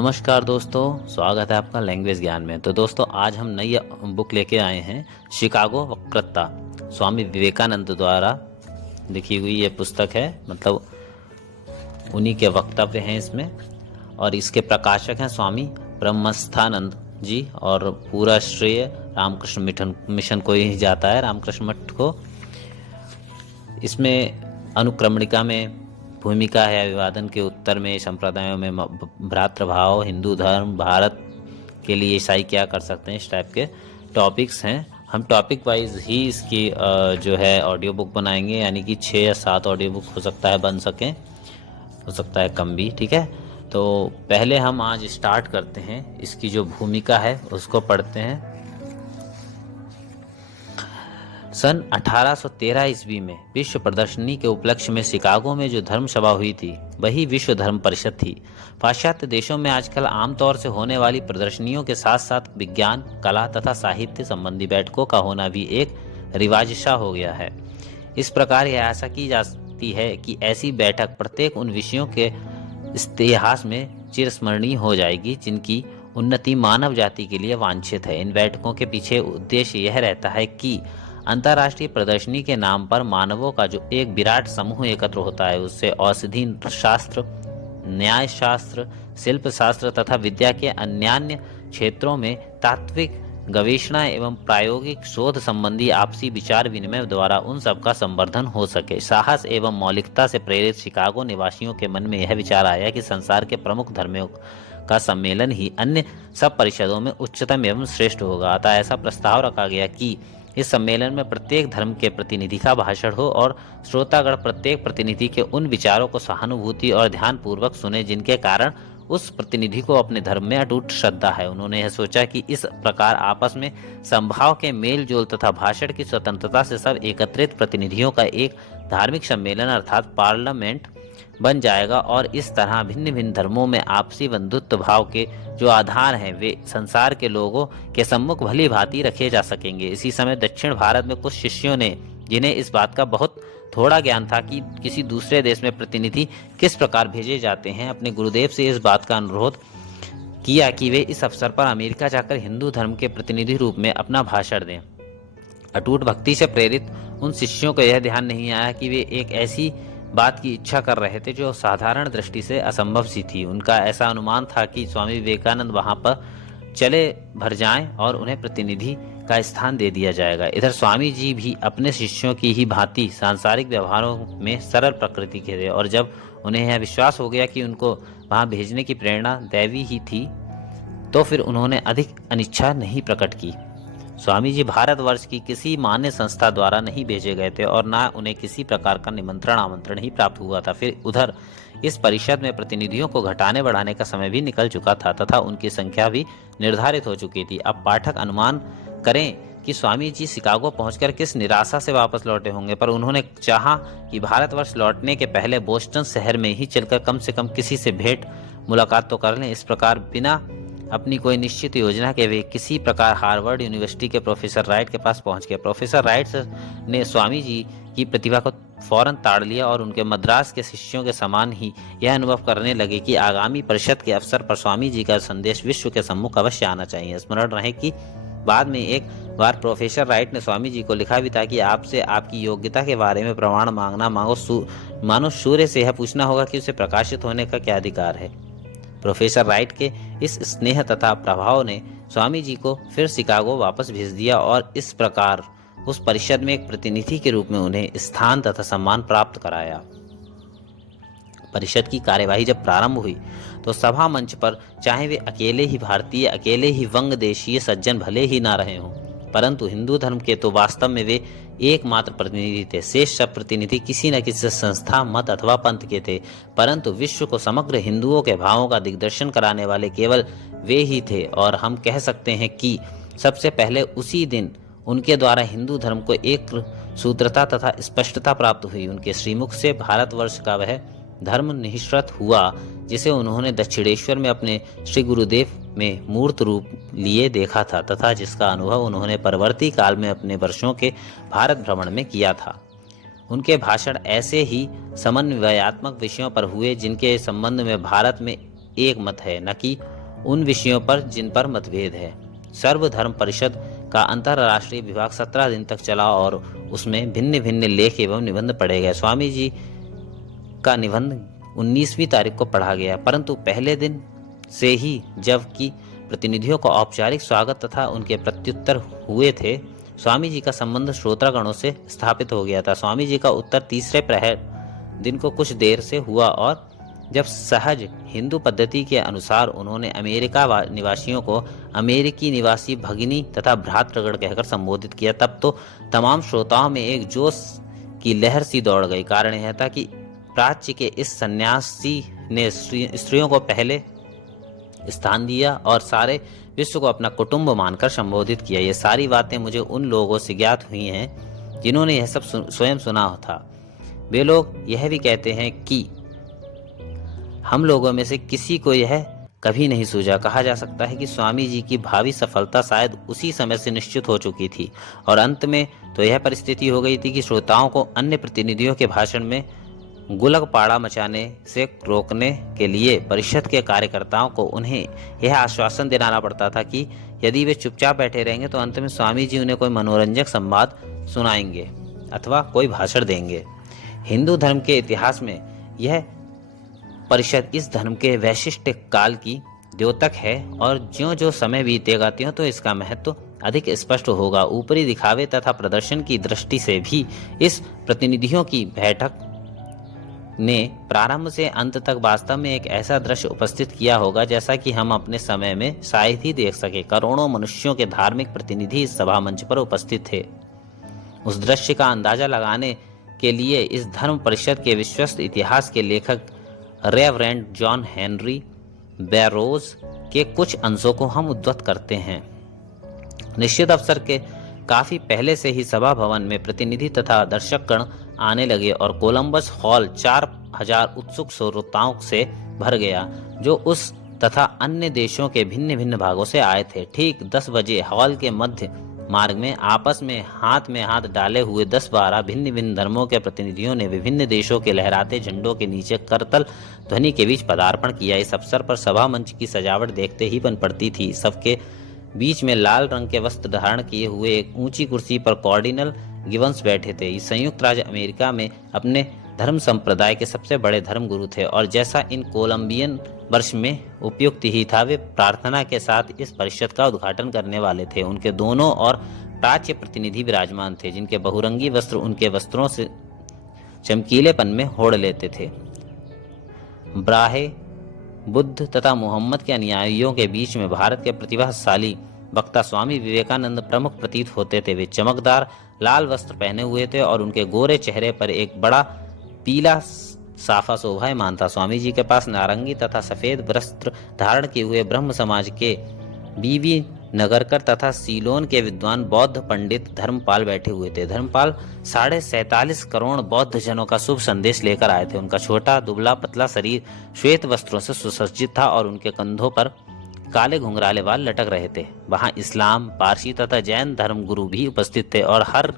नमस्कार दोस्तों, स्वागत है आपका लैंग्वेज ज्ञान में। तो दोस्तों, आज हम नई बुक लेके आए हैं, शिकागो वक्तृता। स्वामी विवेकानंद द्वारा लिखी हुई ये पुस्तक है। मतलब उन्हीं के वक्तव्य हैं इसमें, और इसके प्रकाशक हैं स्वामी ब्रह्मस्थानंद जी। और पूरा श्रेय रामकृष्ण मिशन को ही जाता है, रामकृष्ण मठ को। इसमें अनुक्रमणिका में भूमिका है, अभिवादन के उत्तर में संप्रदायों में भ्रातृभाव, हिंदू धर्म, भारत के लिए ईसाई क्या कर सकते हैं, इस टाइप के टॉपिक्स हैं। हम टॉपिक वाइज ही इसकी जो है ऑडियो बुक बनाएंगे, यानी कि 6 या 7 ऑडियो बुक हो सकता है बन सकें, हो सकता है कम भी। ठीक है, तो पहले हम आज स्टार्ट करते हैं, इसकी जो भूमिका है उसको पढ़ते हैं। सन 1813 ईस्वी में विश्व प्रदर्शनी के उपलक्ष्य में शिकागो में जो धर्म सभा हुई थी वही विश्व धर्म परिषद थी। पाश्चात्य देशों में आजकल आमतौर से होने वाली प्रदर्शनियों के साथ साथ विज्ञान, कला तथा साहित्य संबंधी बैठकों का होना भी एक रिवाज सा हो गया है। इस प्रकार यह आशा की जाती है कि ऐसी बैठक प्रत्येक उन विषयों के इतिहास में चिरस्मरणीय हो जाएगी जिनकी उन्नति मानव जाति के लिए वांछित है। इन बैठकों के पीछे उद्देश्य यह रहता है कि अंतर्राष्ट्रीय प्रदर्शनी के नाम पर मानवों का जो एक विराट समूह एकत्र होता है, उससे औषधि शास्त्र, न्याय शास्त्र, शिल्प शास्त्र तथा विद्या के अन्यान्य क्षेत्रों में तात्विक गवेषणा एवं प्रायोगिक शोध संबंधी आपसी विचार विनिमय द्वारा उन सब का संवर्धन हो सके। साहस एवं मौलिकता से प्रेरित शिकागो निवासियों के मन में यह विचार आया कि संसार के प्रमुख धर्मों का सम्मेलन ही अन्य सब परिषदों में उच्चतम एवं श्रेष्ठ होगा। अतः ऐसा प्रस्ताव रखा गया कि इस सम्मेलन में प्रत्येक धर्म के प्रतिनिधि का भाषण हो और श्रोतागण प्रत्येक प्रतिनिधि के उन विचारों को सहानुभूति और ध्यानपूर्वक सुने जिनके कारण उस प्रतिनिधि को अपने धर्म में अटूट श्रद्धा है। उन्होंने यह सोचा कि इस प्रकार आपस में संभाव के मेल जोल तथा भाषण की स्वतंत्रता से सब एकत्रित प्रतिनिधियों का एक धार्मिक सम्मेलन अर्थात पार्लियामेंट बन जाएगा, और इस तरह भिन्न भिन्न धर्मों में आपसी बंधुत्व भाव के जो आधार हैं वे संसार के लोगों के सम्मुख भली भांति रखे जा सकेंगे। इसी समय दक्षिण भारत में कुछ शिष्यों ने, जिन्हें इस बात का बहुत थोड़ा ज्ञान था कि किसी दूसरे देश में प्रतिनिधि किस प्रकार भेजे जाते हैं, अपने गुरुदेव से इस बात का अनुरोध किया कि वे इस अवसर पर अमेरिका जाकर हिंदू धर्म के प्रतिनिधि रूप में अपना भाषण दें। अटूट भक्ति से प्रेरित उन शिष्यों को यह ध्यान नहीं आया कि वे एक ऐसी बात की इच्छा कर रहे थे जो साधारण दृष्टि से असंभव सी थी। उनका ऐसा अनुमान था कि स्वामी विवेकानंद वहां पर चले भर जाएं और उन्हें प्रतिनिधि का स्थान दे दिया जाएगा। इधर स्वामी जी भी अपने शिष्यों की ही भांति सांसारिक व्यवहारों में सरल प्रकृति के थे, और जब उन्हें यह विश्वास हो गया कि उनको वहां भेजने की प्रेरणा दैवी ही थी, तो फिर उन्होंने अधिक अनिच्छा नहीं प्रकट की। स्वामी जी भारतवर्ष की किसी मान्य संस्था द्वारा नहीं भेजे गए थे और न उन्हें किसी प्रकार का निमंत्रण आमंत्रण ही प्राप्त हुआ था। फिर उधर इस परिषद में प्रतिनिधियों को घटाने बढ़ाने का समय भी निकल चुका था तथा उनकी संख्या भी निर्धारित हो चुकी थी। अब पाठक अनुमान करें कि स्वामी जी शिकागो पहुंचकर किस निराशा से वापस लौटे होंगे, पर उन्होंने चाहा कि भारतवर्ष लौटने के पहले बोस्टन शहर में ही चलकर कम से कम किसी से भेंट मुलाकात तो कर लें। इस प्रकार बिना अपनी कोई निश्चित योजना के वे किसी प्रकार हार्वर्ड यूनिवर्सिटी के प्रोफेसर राइट के पास पहुंच गए। प्रोफेसर राइट ने स्वामी जी की प्रतिभा को फौरन ताड़ लिया और उनके मद्रास के शिष्यों के समान ही यह अनुभव करने लगे कि आगामी परिषद के अवसर पर स्वामी जी का संदेश विश्व के सम्मुख अवश्य आना चाहिए। स्मरण रहे कि बाद में एक बार प्रोफेसर राइट ने स्वामी जी को लिखा भी था कि आपसे आपकी योग्यता के बारे में प्रमाण मांगना मानो सूर्य से यह पूछना होगा कि उसे प्रकाशित होने का क्या अधिकार है। प्रोफेसर राइट के इस स्नेह तथा प्रभाव ने स्वामी जी को फिर शिकागो वापस भेज दिया और इस प्रकार उस परिषद में एक प्रतिनिधि के रूप में उन्हें स्थान तथा सम्मान प्राप्त कराया। परिषद की कार्यवाही जब प्रारंभ हुई तो सभा मंच पर चाहे वे अकेले ही भारतीय, अकेले ही वंग देशीय सज्जन भले ही ना रहे हों, परंतु हिंदू धर्म के तो वास्तव में वे एकमात्र प्रतिनिधि थे। शेष सब प्रतिनिधि किसी न किसी संस्था, मत अथवा पंथ के थे, परंतु विश्व को समग्र हिंदुओं के भावों का दिग्दर्शन कराने वाले केवल वे ही थे। और हम कह सकते हैं कि सबसे पहले उसी दिन उनके द्वारा हिंदू धर्म को एक सूत्रता तथा स्पष्टता प्राप्त हुई। उनके श्रीमुख से भारतवर्ष का वह धर्म निःश्रत हुआ जिसे उन्होंने दक्षिणेश्वर में अपने श्री गुरुदेव में मूर्त रूप लिए देखा था तथा जिसका अनुभव उन्होंने परवर्ती काल में अपने वर्षों के भारत भ्रमण में किया था। उनके भाषण ऐसे ही समन्वयात्मक विषयों पर हुए जिनके संबंध में भारत में एक मत है, न कि उन विषयों पर जिन पर मतभेद है। सर्वधर्म परिषद का अंतर्राष्ट्रीय विभाग 17 दिन तक चला और उसमें भिन्न भिन्न लेख एवं निबंध पढ़े गए। स्वामी जी का निबंध 19वीं तारीख को पढ़ा गया, परंतु पहले दिन से ही जबकि प्रतिनिधियों का औपचारिक स्वागत तथा उनके प्रत्युत्तर हुए थे, स्वामी जी का संबंध श्रोतागणों से स्थापित हो गया था। स्वामी जी का उत्तर तीसरे प्रहर दिन को कुछ देर से हुआ और जब सहज हिंदू पद्धति के अनुसार उन्होंने अमेरिका निवासियों को अमेरिकी निवासी भगिनी तथा भ्रातृगण कहकर संबोधित किया, तब तो तमाम श्रोताओं में एक जोश की लहर सी दौड़ गई। कारण यह था कि प्राच्य के इस सन्यासी ने स्त्रियों को पहले स्थान दिया और सारे विश्व को अपना कुटुंब मानकर संबोधित किया। ये सारी बातें मुझे उन लोगों से ज्ञात हुई हैं जिन्होंने यह सब स्वयं सुना था। वे लोग यह भी कहते हैं कि हम लोगों में से किसी को यह कभी नहीं सूझा। कहा जा सकता है कि स्वामी जी की भावी सफलता शायद उसी समय से निश्चित हो चुकी थी और अंत में तो यह परिस्थिति हो गई थी कि श्रोताओं को अन्य प्रतिनिधियों के भाषण में गुलगपाड़ा मचाने से रोकने के लिए परिषद के कार्यकर्ताओं को उन्हें यह आश्वासन दिलाना पड़ता था कि यदि वे चुपचाप बैठे रहेंगे तो अंत में स्वामी जी उन्हें कोई मनोरंजक संवाद सुनाएंगे अथवा कोई भाषण देंगे। हिंदू धर्म के इतिहास में यह परिषद इस धर्म के वैशिष्ट काल की द्योतक है और ज्यों-ज्यों समय बीतेगा त्यों तो इसका महत्व अधिक स्पष्ट होगा। ऊपरी दिखावे तथा प्रदर्शन की दृष्टि से भी इस प्रतिनिधियों की बैठक ने प्रारंभ से अंत तक वास्तव में एक ऐसा दृश्य उपस्थित किया होगा जैसा कि हम अपने समय में शायद ही देख सके। करोड़ों मनुष्यों के धार्मिक प्रतिनिधि इस सभा मंच पर उपस्थित थे। उस दृश्य का अंदाजा लगाने के लिए इस धर्म परिषद के विश्वस्त इतिहास के लेखक रेवरेंड जॉन हेनरी बैरोज के कुछ अंशों को हम उद्धृत करते हैं। निश्चित अवसर के काफी पहले से ही सभा भवन में प्रतिनिधि तथा दर्शकगण आने लगे और कोलंबस हॉल 4000 उत्सुक श्रोताओं से भर गया जो उस तथा अन्य देशों के भिन्न भिन्न भागों से आए थे। ठीक 10 बजे हॉल के मध्य मार्ग में आपस में हाथ डाले हुए 10-12 भिन्न भिन्न धर्मों के प्रतिनिधियों ने विभिन्न देशों के लहराते झंडों के नीचे करतल ध्वनि के बीच पदार्पण किया। इस अवसर पर सभा मंच की सजावट देखते ही बन पड़ती थी। सबके बीच में लाल रंग के वस्त्र धारण किए हुए एक ऊंची कुर्सी पर कार्डिनल गिबन्स बैठे थे। संयुक्त राज्य अमेरिका में अपने धर्म संप्रदाय के सबसे बड़े धर्म गुरु थे और जैसा इन कोलंबियन वर्ष में उपयुक्त ही था, वे प्रार्थना के साथ इस परिषद का उद्घाटन करने वाले थे। उनके दोनों और प्राच्य प्रतिनिधि विराजमान थे जिनके बहुरंगी वस्त्र उनके वस्त्रों से चमकीलेपन में होड़ लेते थे। ब्राहे बुद्ध तथा मोहम्मद के अनुयायियों के बीच में भारत के प्रतिभाशाली वक्ता स्वामी विवेकानंद प्रमुख प्रतीत होते थे। वे चमकदार लाल वस्त्र पहने हुए थे और उनके गोरे चेहरे पर एक बड़ा पीला साफा शोभायमान था। स्वामी जी के पास नारंगी तथा सफेद वस्त्र धारण किए हुए ब्रह्म समाज के बीवी नगरकर तथा सीलोन के विद्वान बौद्ध पंडित धर्मपाल बैठे हुए थे। धर्मपाल 47.5 करोड़ बौद्ध जनों का शुभ संदेश लेकर आए थे। उनका छोटा दुबला पतला शरीर श्वेत वस्त्रों से सुसज्जित था और उनके कंधों पर काले घुंघराले बाल लटक रहे थे। वहां इस्लाम, पारसी तथा जैन धर्म गुरु भी उपस्थित थे और हर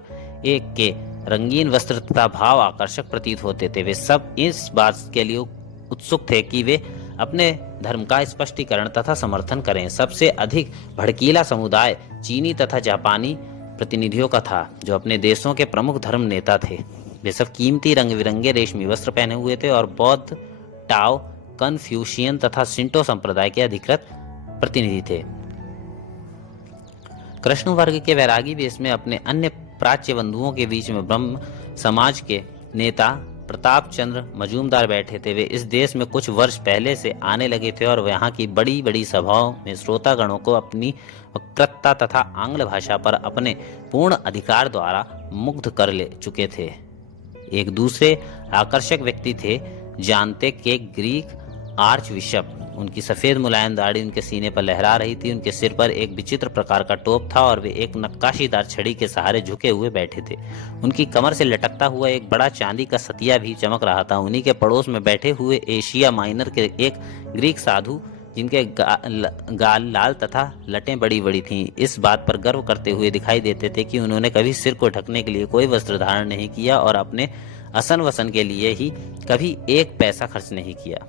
एक के रंगीन वस्त्र तथा भाव आकर्षक प्रतीत होते थे। वे सब इस बात के लिए उत्सुक थे कि वे अपने धर्म का स्पष्टीकरण तथा समर्थन करें। सबसे अधिक भड़कीला समुदाय चीनी तथा जापानी प्रतिनिधियों का था जो अपने देशों के प्रमुख धर्म नेता थे। वे सब कीमती रंग बिरंगे रेशमी वस्त्र पहने हुए थे और बौद्ध, टाओ, कन्फ्यूशियन तथा शिंटो संप्रदाय के अधिकृत प्रतिनिधि थे। कृष्ण वर्ग के वैरागी वेश में अपने अन्य प्राच्य बंधुओं के बीच में ब्रह्म समाज के नेता प्रताप चंद्र मजूमदार बैठे थे। वे इस देश में कुछ वर्ष पहले से आने लगे थे और यहाँ की बड़ी बड़ी सभाओं में श्रोतागणों को अपनी वक्तृता तथा आंग्ल भाषा पर अपने पूर्ण अधिकार द्वारा मुग्ध कर ले चुके थे। एक दूसरे आकर्षक व्यक्ति थे जानते के ग्रीक आर्च बिशप। उनकी सफेद मुलायम दाढ़ी उनके सीने पर लहरा रही थी। उनके सिर पर एक विचित्र प्रकार का टोप था और वे एक नक्काशीदार छड़ी के सहारे झुके हुए बैठे थे। उनकी कमर से लटकता हुआ एक बड़ा चांदी का सतिया भी चमक रहा था। उन्हीं के पड़ोस में बैठे हुए एशिया माइनर के एक ग्रीक साधु जिनके गाल लाल तथा लटें बड़ी बड़ी थीं, इस बात पर गर्व करते हुए दिखाई देते थे कि उन्होंने कभी सिर को ढकने के लिए कोई वस्त्र धारण नहीं किया और अपने असन वसन के लिए ही कभी एक पैसा खर्च नहीं किया।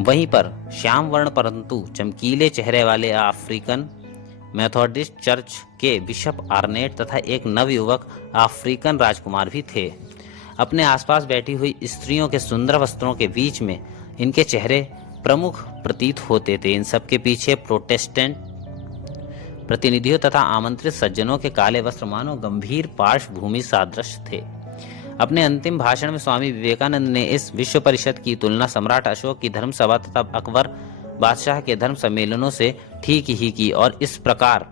वहीं पर श्याम वर्ण परंतु चमकीले चेहरे वाले अफ्रीकन मेथोडिस्ट चर्च के बिशप आर्नेट तथा एक नवयुवक अफ्रीकन राजकुमार भी थे। अपने आसपास बैठी हुई स्त्रियों के सुंदर वस्त्रों के बीच में इनके चेहरे प्रमुख प्रतीत होते थे। इन सब के पीछे प्रोटेस्टेंट प्रतिनिधियों तथा आमंत्रित सज्जनों के काले वस्त्र मानो गंभीर पार्श्वभूमि सादृश थे। अपने अंतिम भाषण में स्वामी विवेकानंद ने इस विश्व परिषद की तुलना सम्राट अशोक की धर्म सभा तथा अकबर बादशाह के धर्म सम्मेलनों से ठीक ही की और इस प्रकार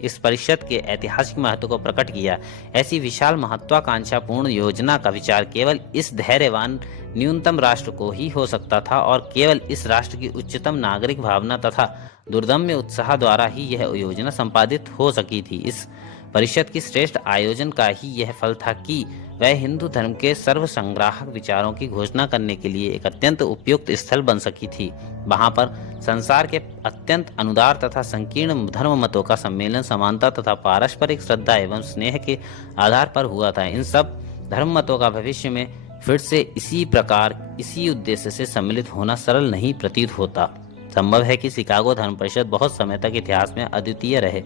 इस परिषद के ऐतिहासिक महत्व को प्रकट किया। ऐसी विशाल महत्वाकांक्षापूर्ण योजना का विचार केवल इस धैर्यवान न्यूनतम राष्ट्र को ही हो सकता था और केवल इस राष्ट्र की उच्चतम नागरिक भावना तथा दुर्दम्य उत्साह द्वारा ही यह योजना संपादित हो सकी थी। इस परिषद की श्रेष्ठ आयोजन का ही यह फल था कि वह हिंदू धर्म के सर्वसंग्राहक विचारों की घोषणा करने के लिए एक अत्यंत उपयुक्त स्थल बन सकी थी। वहां पर संसार के अत्यंत अनुदार तथा संकीर्ण धर्म मतों का सम्मेलन समानता तथा पारस्परिक श्रद्धा एवं स्नेह के आधार पर हुआ था। इन सब धर्म मतों का भविष्य में फिर से इसी प्रकार इसी उद्देश्य से सम्मिलित होना सरल नहीं प्रतीत होता। संभव है कि शिकागो धर्म परिषद बहुत समय तक इतिहास में अद्वितीय रहे।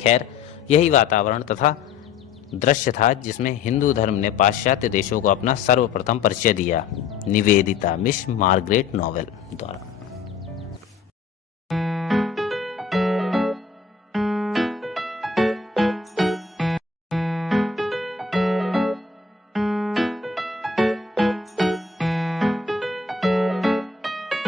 खैर, यही वातावरण तथा दृश्य था जिसमें हिंदू धर्म ने पाश्चात्य देशों को अपना सर्वप्रथम परिचय दिया। निवेदिता मिस मार्गरेट नोवेल द्वारा।